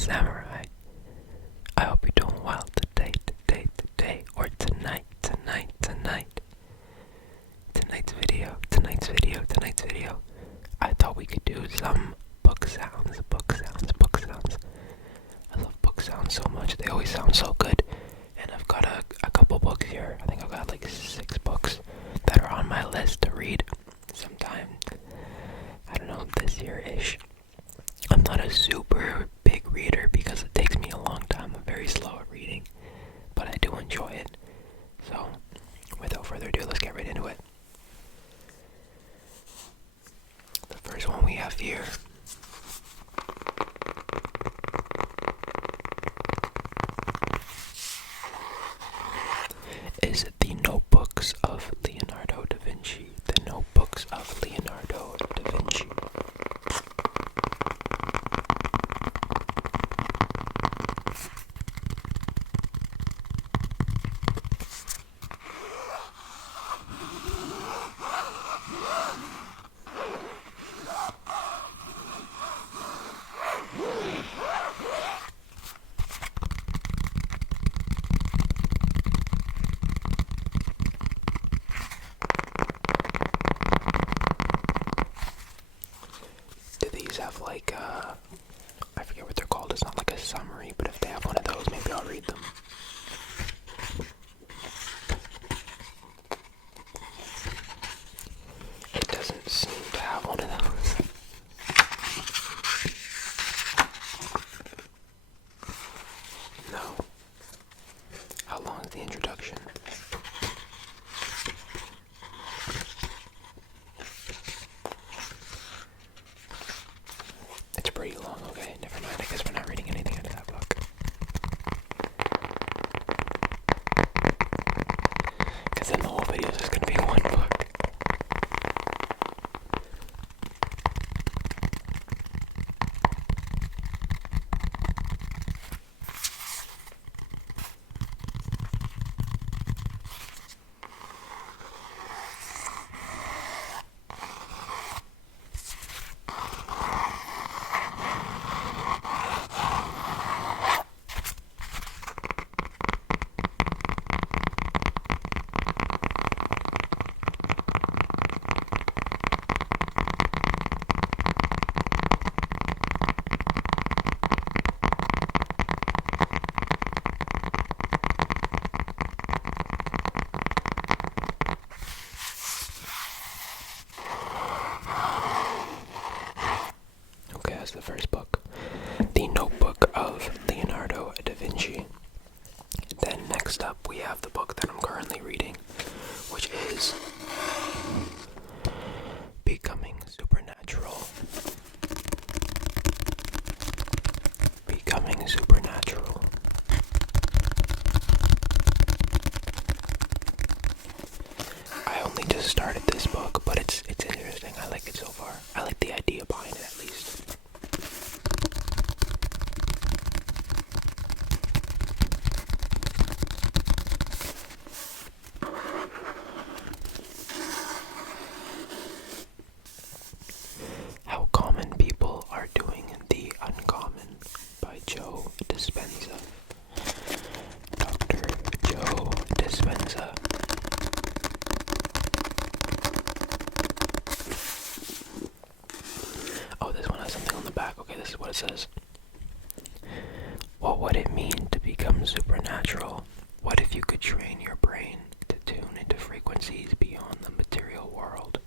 samurai. I hope you're doing well today, or tonight. Tonight's video. I thought we could do some book sounds. I love book sounds so much. They always sound so good. And I've got a couple books here. I think I've got like 6 books that are on my list to read sometime, I don't know, this year-ish. I'm not a super big reader because it takes me a long time. I'm very slow at reading, but I do enjoy it. So, without further ado, let's get right into it. The first one we have here is The Notebooks of Leonardo da Vinci. The Notebooks of Leonardo da Vinci. Have like I forget what they're called. It's not like a summary, but if they have one of those, maybe I'll read them. It doesn't seem to have one of those. No. How long is the introduction? It's pretty long, okay, never mind, I guess we're not reading anything out of that book. Because then the whole video is just going to be one book. The first book, The Notebook of Leonardo da Vinci. Then next up we have the book that I'm currently reading, which is Becoming Supernatural. Becoming Supernatural. I only just started this book, but it's interesting. I like it so far. I like the idea behind it, at least. How Common People Are Doing the Uncommon by Joe Dispenza. Dr. Joe Dispenza. Oh, this one has something on the back. Okay, this is what it says. What would it mean to become supernatural? What if you could train your brain to tune into frequencies beyond the material world?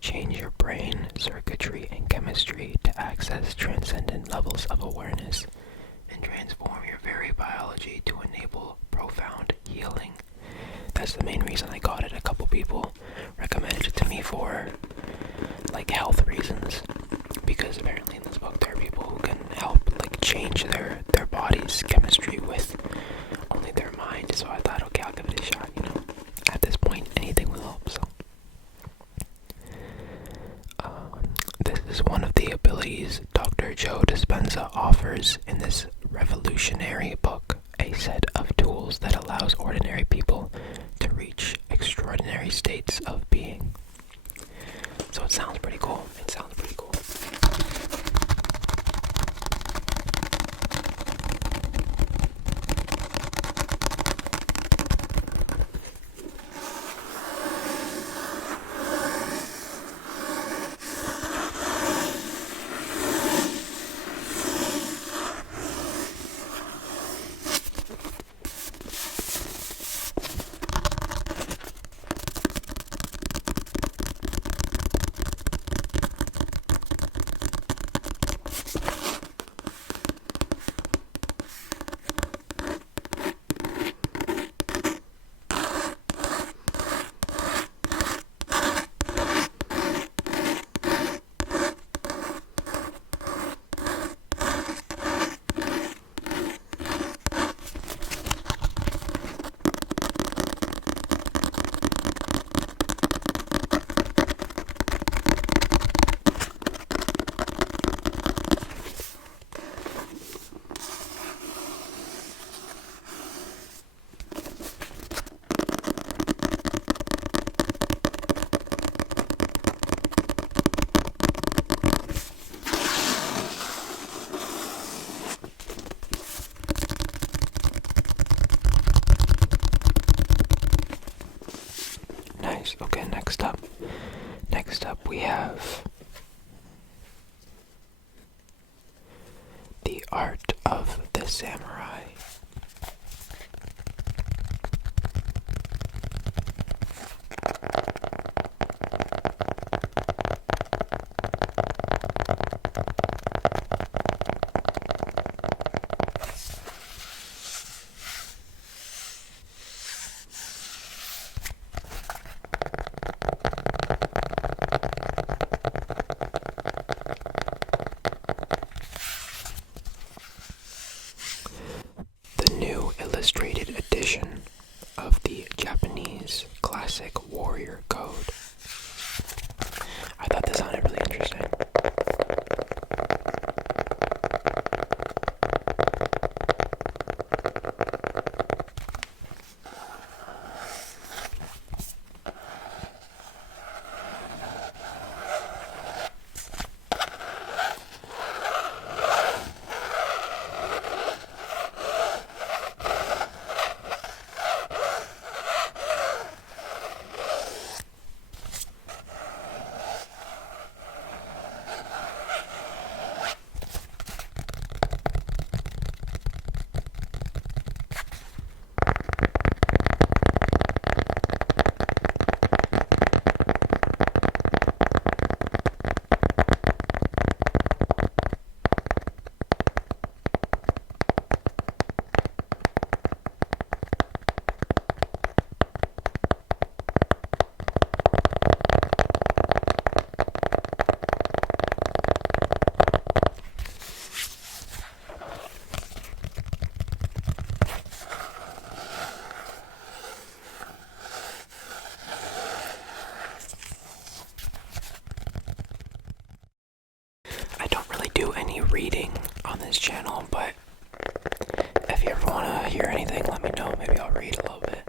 Change your brain circuitry and chemistry to access transcendent levels of awareness and transform your very biology to enable profound healing. That's the main reason I got it. A couple people recommended it to me for like health reasons, because apparently in this book there are people who can help like change their body's chemistry with only their mind. So I thought, okay, I'll give it a shot, you know. At this point, anything will help, so. This is one of the abilities Dr. Joe Dispenza offers in this revolutionary book, a set of tools that allows ordinary people to reach extraordinary states of being. So it sounds pretty cool. nice. Okay, next up. Next up we have The Art of the Samurai. The new illustrated edition of the Japanese classic warrior code. I thought this sounded really interesting. I don't really do any reading on this channel, but if you ever want to hear anything, let me know. Maybe I'll read a little bit.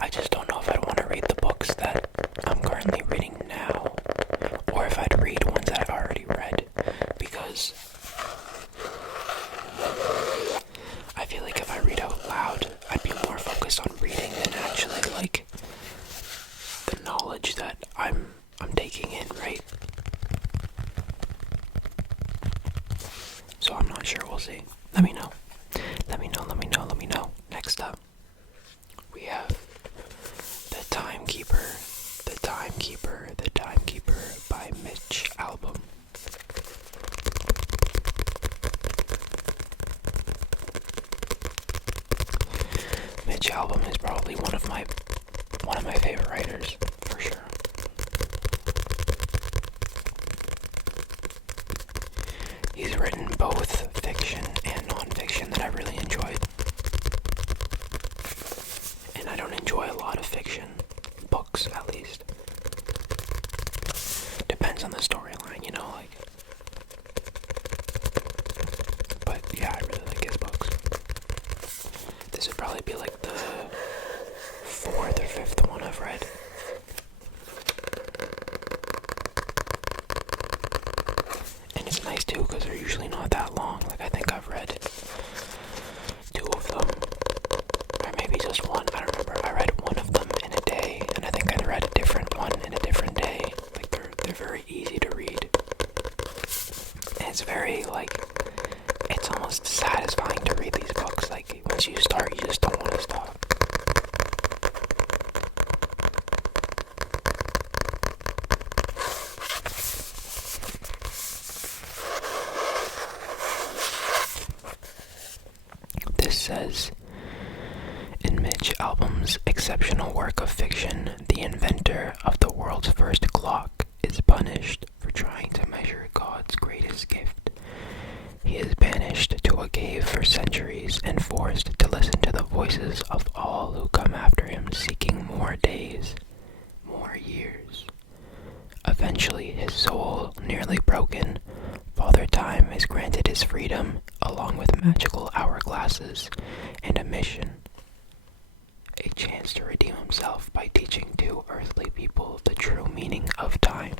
I just don't know if I'd want to read the books that I'm currently reading now, or if I'd read ones that I've already read, because I feel like if I read out loud, I'd be more focused on reading than actually like the knowledge that I'm taking in, right? So I'm not sure, we'll see. Let me know. Let me know. Next up, we have The Timekeeper by Mitch Albom. Mitch Albom is probably one of my favorite writers, for sure. He's written both fiction and non-fiction that I really enjoyed. And I don't enjoy a lot of fiction, books at least. Depends on the storyline, you know, like. But yeah, I really like his books. This would probably be like the 4th or 5th one I've read. And it's nice too because they're usually not that long. Like I think I've read 2 of them, or maybe just one. I don't remember. I read one of them in a day, and I think I read a different one in a different day. Like they're very easy to read, and it's very like it's almost satisfying to read these books. Like once you start, you just don't want to stop. This says, in Mitch Albom's exceptional work of fiction, the inventor of the world's first clock is punished for trying to measure God's greatest gift. He is banished to a cave for centuries and forced to listen to the voices of all who come after him seeking more days, more years. Eventually, his soul nearly broken, Father Time is granted his freedom, along with magical hourglasses and a mission. A chance to redeem himself by teaching 2 earthly people the true meaning of time.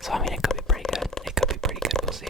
So I mean, it could be pretty good. We'll see.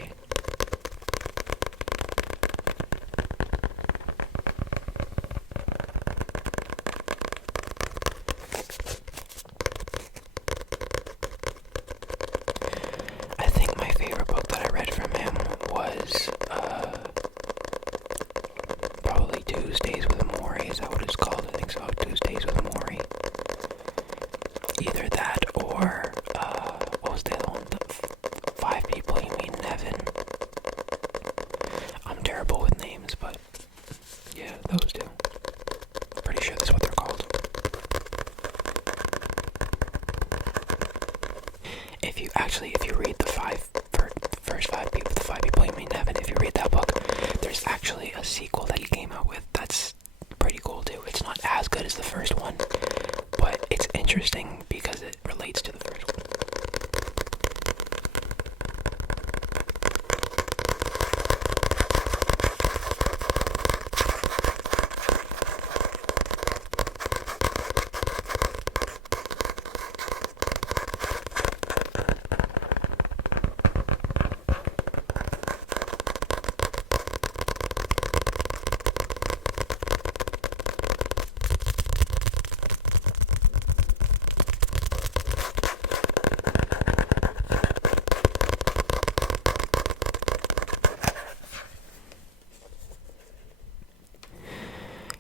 if you read first the five people you meet in heaven, if you read that book, there's actually a sequel that he came out with that's pretty cool too. It's not as good as the first one, but it's interesting because it relates to the first one.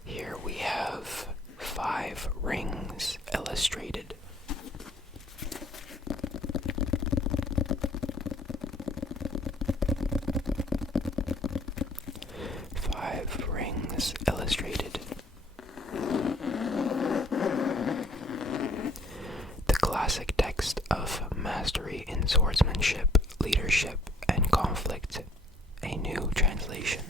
Here we have 5 rings illustrated. Five rings illustrated. The classic text of mastery in swordsmanship, leadership, and conflict. A new translation.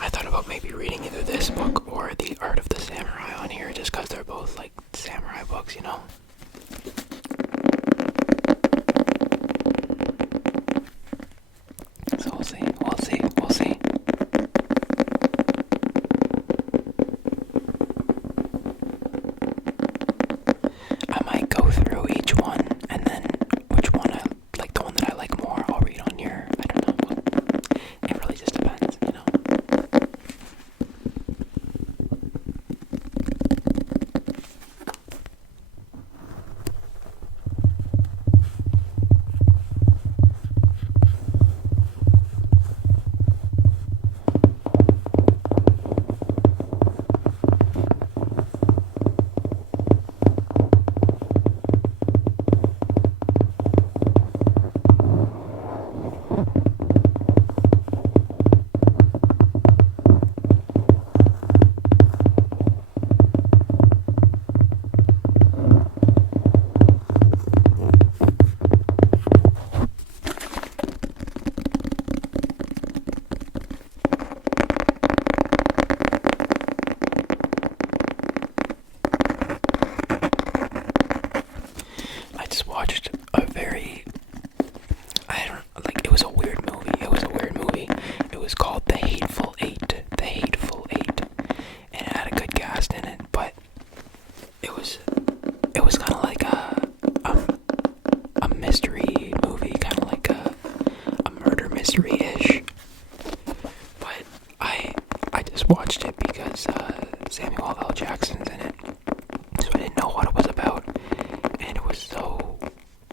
I thought about maybe reading either this book or The Art of the Samurai on here, just because they're both like samurai books, you know? So we'll see. I might go through each one, and then which one I like, the one that I like more, I'll read on here. I don't know. It really just depends, you know? Watched a very, it was a weird movie. It was called The Hateful Eight, and it had a good cast in it, but it was kind of like a mystery movie, kind of like a murder mystery-ish, but I just watched it because Samuel L. Jackson's in it, so I didn't know what it was about, and it was so,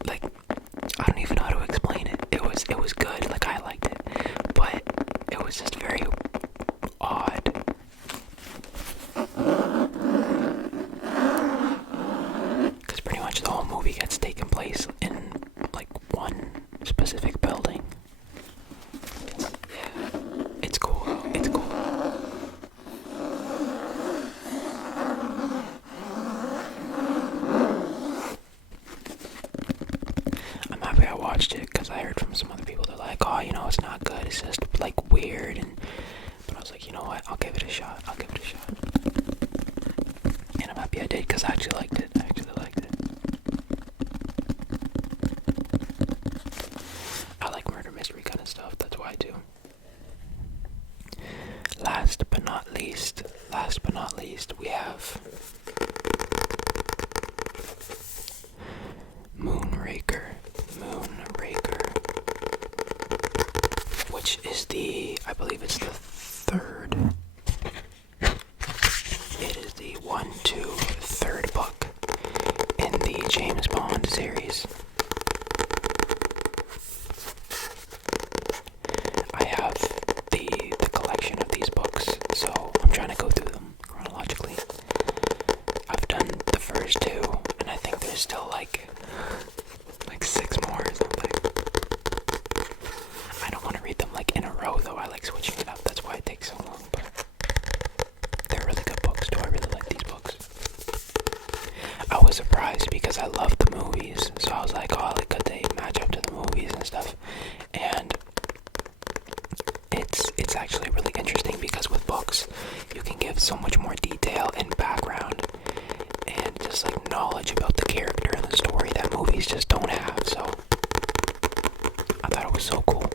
I don't even know how to explain it. It was good, I liked it, but it was just very odd. Because pretty much the whole movie gets taken place in, one specific building. Yeah, it's cool. I'm happy I watched it because I heard from some other people, they're like, oh, it's not good, it's just weird, but I was like, you know what, I'll give it a shot, and I'm happy I did because I actually liked it. I like murder mystery kind of stuff, that's why I do. Last but not least, we have Moonraker, which is I believe it's the third. It is the third book in the James Bond series. I have the collection it's actually really interesting because with books, you can give so much more detail and background and just like knowledge about the character and the story that movies just don't have. So I thought it was so cool.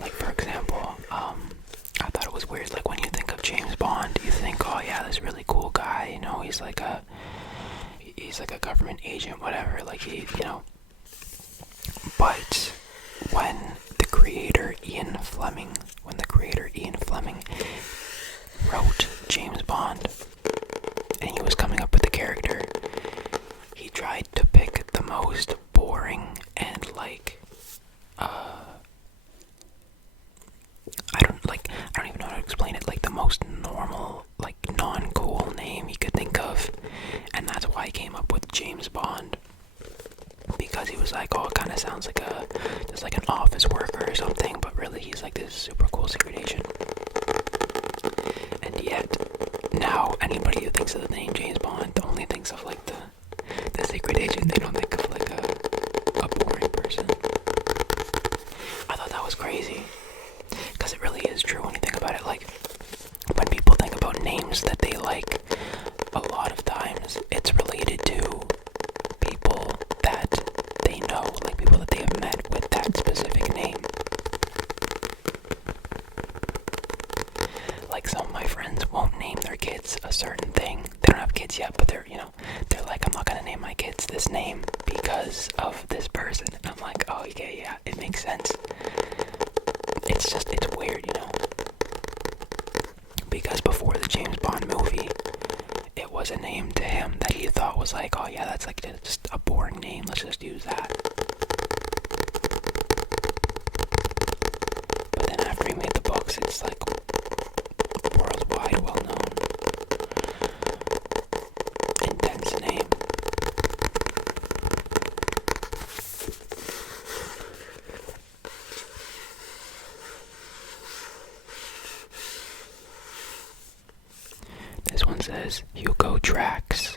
Like for example, I thought it was weird. Like when you think of James Bond, you think, oh yeah, this really cool guy. You know, he's like a government agent, whatever. Like But when the creator Ian Fleming wrote James Bond, and he was coming up with the character, he tried to pick the most boring and I don't even know how to explain it, like the most normal, like non-cool name he could think of, and that's why he came up with James Bond. Because he was like, oh, it kind of sounds like just like an office worker or something, but really he's like this super cool secret agent. And yet, now anybody who thinks of the name James Bond only thinks of like the secret agent. They don't think of like a boring person. I thought that was crazy, because it really is true when you think about it. Like, when people think about names that they like, a lot of times it's related to people that they know, like people that they have met with that specific name. Like some of my friends won't name their kids a certain thing. They don't have kids yet, but they're like, I'm not gonna name my kids this name because of this person. And I'm like, oh okay, yeah, it makes sense. It's weird, because before the James Bond movie, it was a name to him that he thought was like, oh yeah, that's like just a boring name, let's just use that. But then after he made the books, it's like worldwide well known, intense name. This one says, Hugo Drax,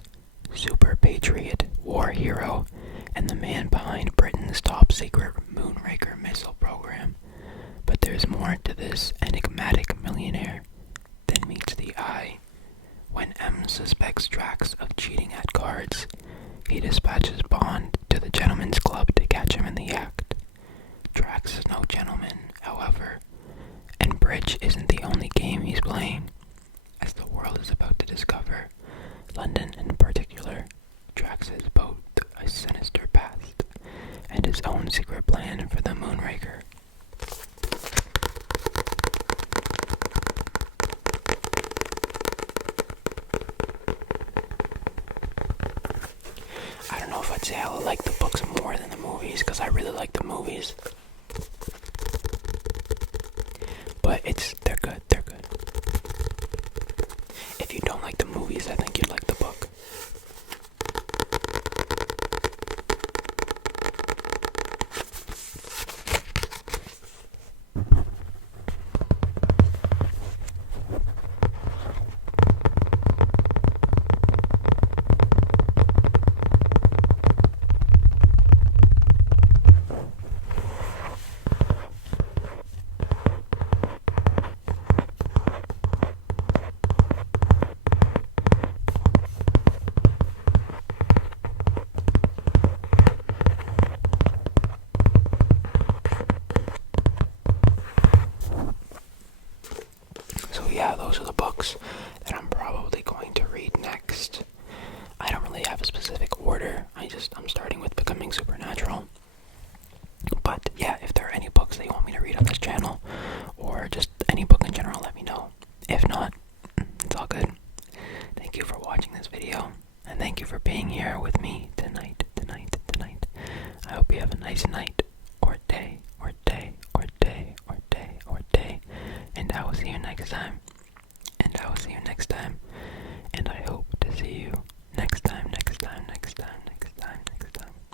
super patriot, war hero, and the man behind Britain's top secret Moonraker missile program. But there's more to this enigmatic millionaire than meets the eye. When M suspects Drax of cheating at cards, he dispatches Bond to the gentleman's club to catch him in the act. Drax is no gentleman, however, and bridge isn't the only game he's playing. As the world is about to discover, London in particular, Drax has both a sinister past and his own secret plan for the Moonraker. I don't know if I'd say I like the books more than the movies, because I really like the movies. But they're good. If you don't like the movies, I think you'd like the book. Yeah, those are the books that I'm probably going to read next. I don't really have a specific order. I'm starting with Becoming Supernatural. But yeah, if there are any books that you want me to read on this channel, or just any book in general, let me know. If not, it's all good. Thank you for watching this video, and thank you for being here with me tonight. I hope you have a nice night, or day, and I will see you next time. And I hope to see you next time.